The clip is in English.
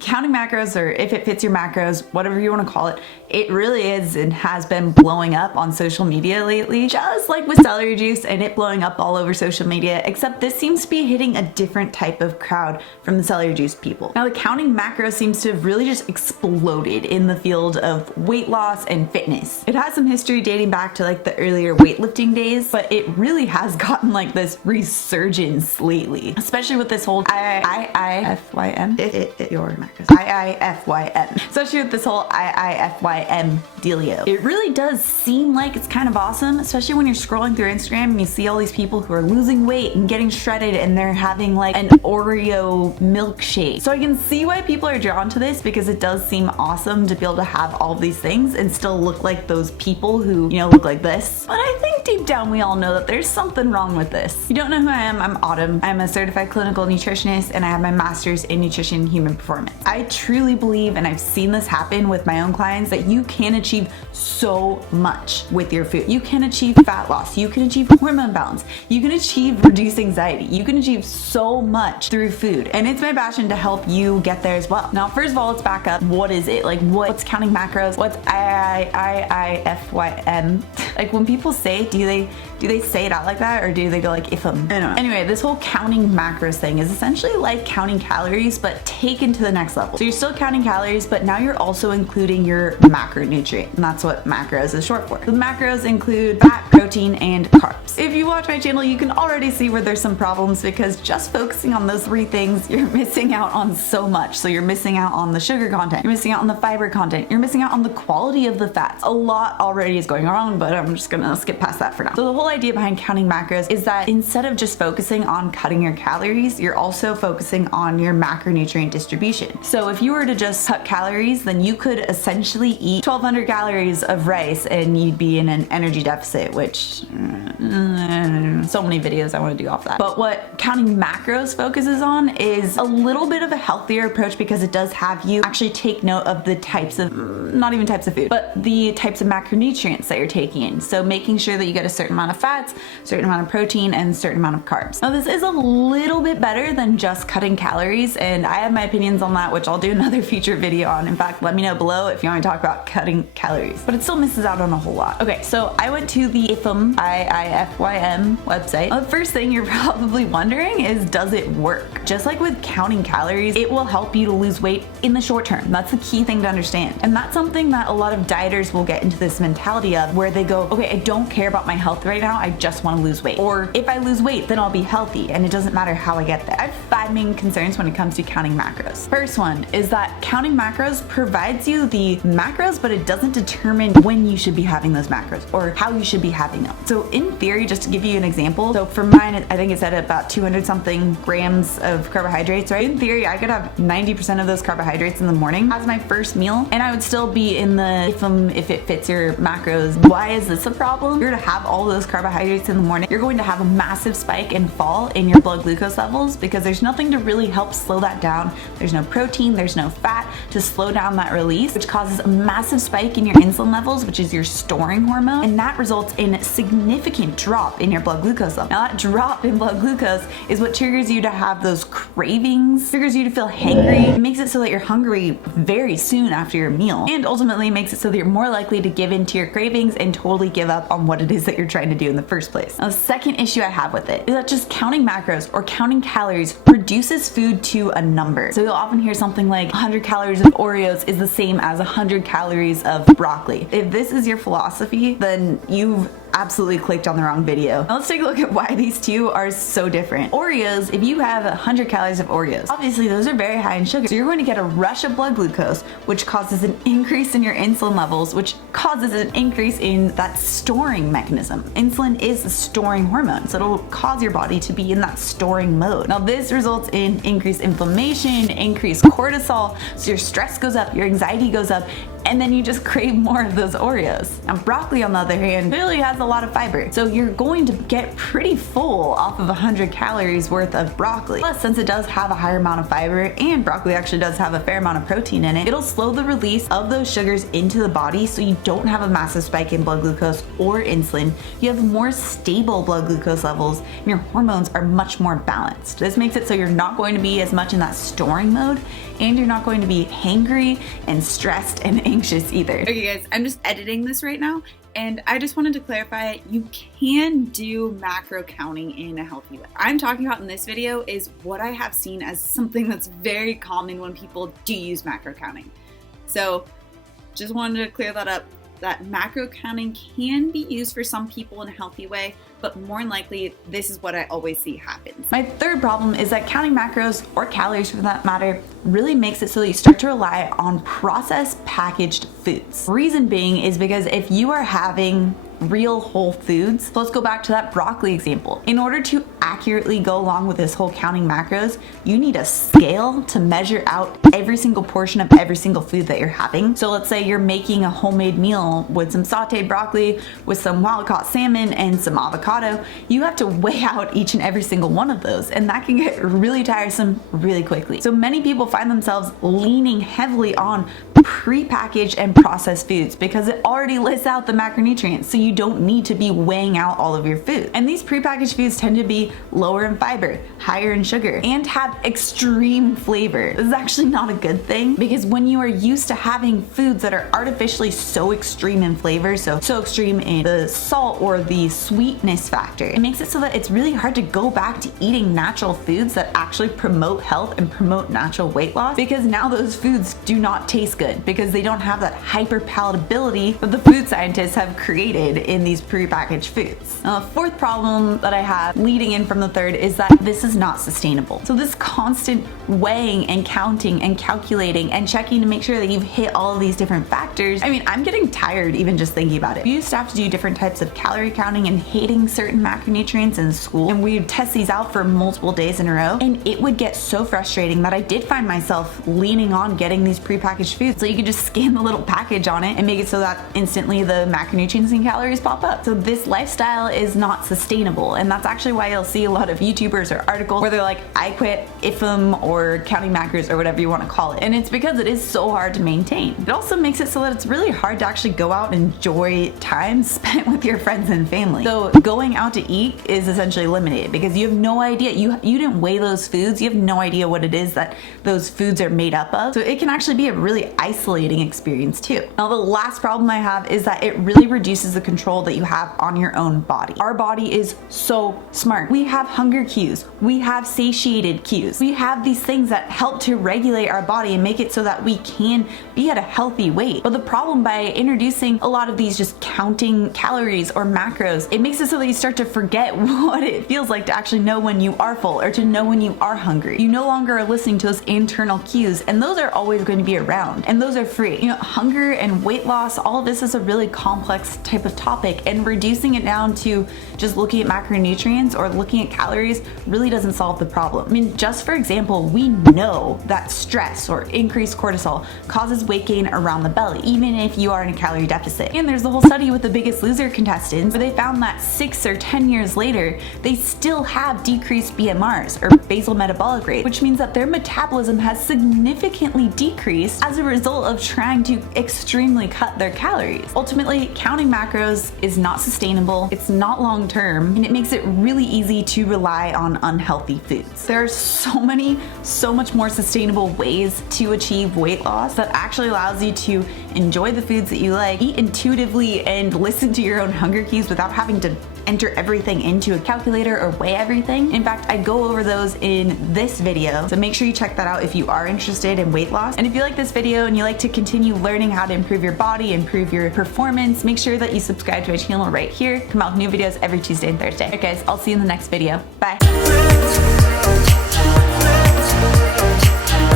Counting macros, or if it fits your macros, whatever you want to call it, it really is and has been blowing up on social media lately, just like with celery juice and it blowing up all over social media, except this seems to be hitting a different type of crowd from the celery juice people. Now, the counting macros seems to have really just exploded in the field of weight loss and fitness. It has some history dating back to like the earlier weightlifting days, but it really has gotten like this resurgence lately, especially with this whole IIFYM. Your macros. IIFYM. Especially with this whole IIFYM dealio. It really does seem like it's kind of awesome, especially when you're scrolling through Instagram and you see all these people who are losing weight and getting shredded and they're having like an Oreo milkshake. So I can see why people are drawn to this, because it does seem awesome to be able to have all of these things and still look like those people who, you know, look like this. But I think deep down we all know that there's something wrong with this. If you don't know who I am, I'm Autumn. I'm a certified clinical nutritionist and I have my master's in nutrition and human performance. I truly believe, and I've seen this happen with my own clients, that you can achieve so much with your food. You can achieve fat loss, you can achieve hormone balance, you can achieve reduced anxiety, you can achieve so much through food. And it's my passion to help you get there as well. Now, first of all, let's back up. What is it? Like, what's counting macros? What's IIFYM? Like, when people say, do they say it out like that, or do they go like IFYM? I don't know. Anyway, this whole counting macros thing is essentially like counting calories, but taken to the next level. So you're still counting calories, but now you're also including your macronutrient, and that's what macros is short for. The macros include fat, protein, and carbs. If you watch my channel, you can already see where there's some problems, because just focusing on those three things, you're missing out on so much. So you're missing out on the sugar content, you're missing out on the fiber content, you're missing out on the quality of the fats. A lot already is going wrong, but I'm just gonna skip past that for now. So the whole idea behind counting macros is that instead of just focusing on cutting your calories, you're also focusing on your macronutrient distribution. So if you were to just cut calories, then you could essentially eat 1,200 calories of rice and you'd be in an energy deficit, which so many videos I want to do off that. But what counting macros focuses on is a little bit of a healthier approach, because it does have you actually take note of the types of, not even types of food, but the types of macronutrients that you're taking in. So making sure that you get a certain amount of fats, certain amount of protein, and a certain amount of carbs. Now, this is a little bit better than just cutting calories, and I have my opinions on that, which I'll do another future video on. In fact, let me know below if you want to talk about cutting calories, but it still misses out on a whole lot. Okay, so I went to the IIFYM website. The first thing you're probably wondering is, does it work? Just like with counting calories, it will help you to lose weight in the short term. That's the key thing to understand. And that's something that a lot of dieters will get into this mentality of, where they go, okay, I don't care about my health right now, I just want to lose weight. Or if I lose weight, then I'll be healthy, and it doesn't matter how I get there. I have 5 main concerns when it comes to counting macros. First one is that counting macros provides you the macros, but it doesn't determine when you should be having those macros or how you should be having them. So in theory, just to give you an example, so for mine, I think it said about 200 something grams of carbohydrates, right? In theory, I could have 90% of those carbohydrates in the morning as my first meal, and I would still be in the IFYM, if it fits your macros. Why is this a problem? You're to have all those carbohydrates in the morning, you're going to have a massive spike and fall in your blood glucose levels, because there's nothing to really help slow that down. There's no protein, there's no fat to slow down that release, which causes a massive spike in your insulin levels, which is your storing hormone, and that results in a significant drop in your blood glucose level. Now, that drop in blood glucose is what triggers you to have those cravings, triggers you to feel hangry. It makes it so that you're hungry very soon after your meal, and ultimately makes it so that you're more likely to give in to your cravings and totally give up on what it is that you're trying to do in the first place. Now, the second issue I have with it is that just counting macros or counting calories reduces food to a number. So you'll often hear something like 100 calories of Oreos is the same as 100 calories of broccoli. If this is your philosophy, then you've absolutely clicked on the wrong video. Now let's take a look at why these two are so different. Oreos, if you have 100 calories of Oreos, obviously those are very high in sugar. So you're going to get a rush of blood glucose, which causes an increase in your insulin levels, which causes an increase in that storing mechanism. Insulin is a storing hormone, so it'll cause your body to be in that storing mode. Now this results in increased inflammation, increased cortisol, so your stress goes up, your anxiety goes up, and then you just crave more of those Oreos. Now broccoli, on the other hand, really has a lot of fiber, so you're going to get pretty full off of 100 calories worth of broccoli. Plus, since it does have a higher amount of fiber and broccoli actually does have a fair amount of protein in it, it'll slow the release of those sugars into the body, so you don't have a massive spike in blood glucose or insulin. You have more stable blood glucose levels and your hormones are much more balanced. This makes it so you're not going to be as much in that storing mode, and you're not going to be hangry and stressed and anxious either. Okay guys, I'm just editing this right now, and I just wanted to clarify, you can do macro counting in a healthy way. I'm talking about in this video is what I have seen as something that's very common when people do use macro counting. So just wanted to clear that up, that macro counting can be used for some people in a healthy way, but more than likely, this is what I always see happens. My third problem is that counting macros, or calories for that matter, really makes it so that you start to rely on processed packaged foods. Reason being is because if you are having real whole foods, so let's go back to that broccoli example. In order to accurately go along with this whole counting macros, you need a scale to measure out every single portion of every single food that you're having. So let's say you're making a homemade meal with some sauteed broccoli, with some wild caught salmon and some avocado. You have to weigh out each and every single one of those, and that can get really tiresome really quickly. So many people find themselves leaning heavily on pre-packaged and processed foods because it already lists out the macronutrients, so you don't need to be weighing out all of your food. And these pre-packaged foods tend to be lower in fiber, higher in sugar, and have extreme flavor. This is actually not a good thing, because when you are used to having foods that are artificially so extreme in flavor, so extreme in the salt or the sweetness factor, it makes it so that it's really hard to go back to eating natural foods that actually promote health and promote natural weight loss, because now those foods do not taste good, because they don't have that hyper palatability that the food scientists have created in these prepackaged foods. Now, the fourth problem that I have leading in from the third is that this is not sustainable. So this constant weighing and counting and calculating and checking to make sure that you've hit all of these different factors, I mean, I'm getting tired even just thinking about it. We used to have to do different types of calorie counting and hitting certain macronutrients in school, and we would test these out for multiple days in a row, and it would get so frustrating that I did find myself leaning on getting these prepackaged foods so you could just scan the little package on it and make it so that instantly the macronutrients and calories pop up. So this lifestyle is not sustainable, and that's actually why you'll see a lot of YouTubers or articles where they're like, I quit IIFYM or counting macros or whatever you want to call it, and it's because it is so hard to maintain. It also makes it so that it's really hard to actually go out and enjoy time spent with your friends and family. So going out to eat is essentially eliminated because you have no idea, you didn't weigh those foods, you have no idea what it is that those foods are made up of. So it can actually be a really isolating experience too. Now the last problem I have is that it really reduces the control that you have on your own body. Our body is so smart. We have hunger cues, we have satiated cues, we have these things that help to regulate our body and make it so that we can be at a healthy weight. But the problem by introducing a lot of these just counting calories or macros, it makes it so that you start to forget what it feels like to actually know when you are full or to know when you are hungry. You no longer are listening to those internal cues, and those are always going to be around, and those are free. You know, hunger and weight loss, all of this is a really complex type of topic, and reducing it down to just looking at macronutrients or looking at calories really doesn't solve the problem. I mean, just for example, we know that stress or increased cortisol causes weight gain around the belly, even if you are in a calorie deficit. And there's the whole study with the Biggest Loser contestants where they found that 6 or 10 years later, they still have decreased BMRs or basal metabolic rate, which means that their metabolism has significantly decreased as a result of trying to extremely cut their calories. Ultimately, counting macros is not sustainable, it's not long term, and it makes it really easy to rely on unhealthy foods. There are so much more sustainable ways to achieve weight loss that actually allows you to enjoy the foods that you like, eat intuitively, and listen to your own hunger cues without having to enter everything into a calculator or weigh everything. In fact, I go over those in this video, so make sure you check that out if you are interested in weight loss. And if you like this video and you like to continue learning how to improve your body, improve your performance, make sure that you subscribe to my channel right here. Come out with new videos every Tuesday and Thursday. Okay guys, I'll see you in the next video. Bye.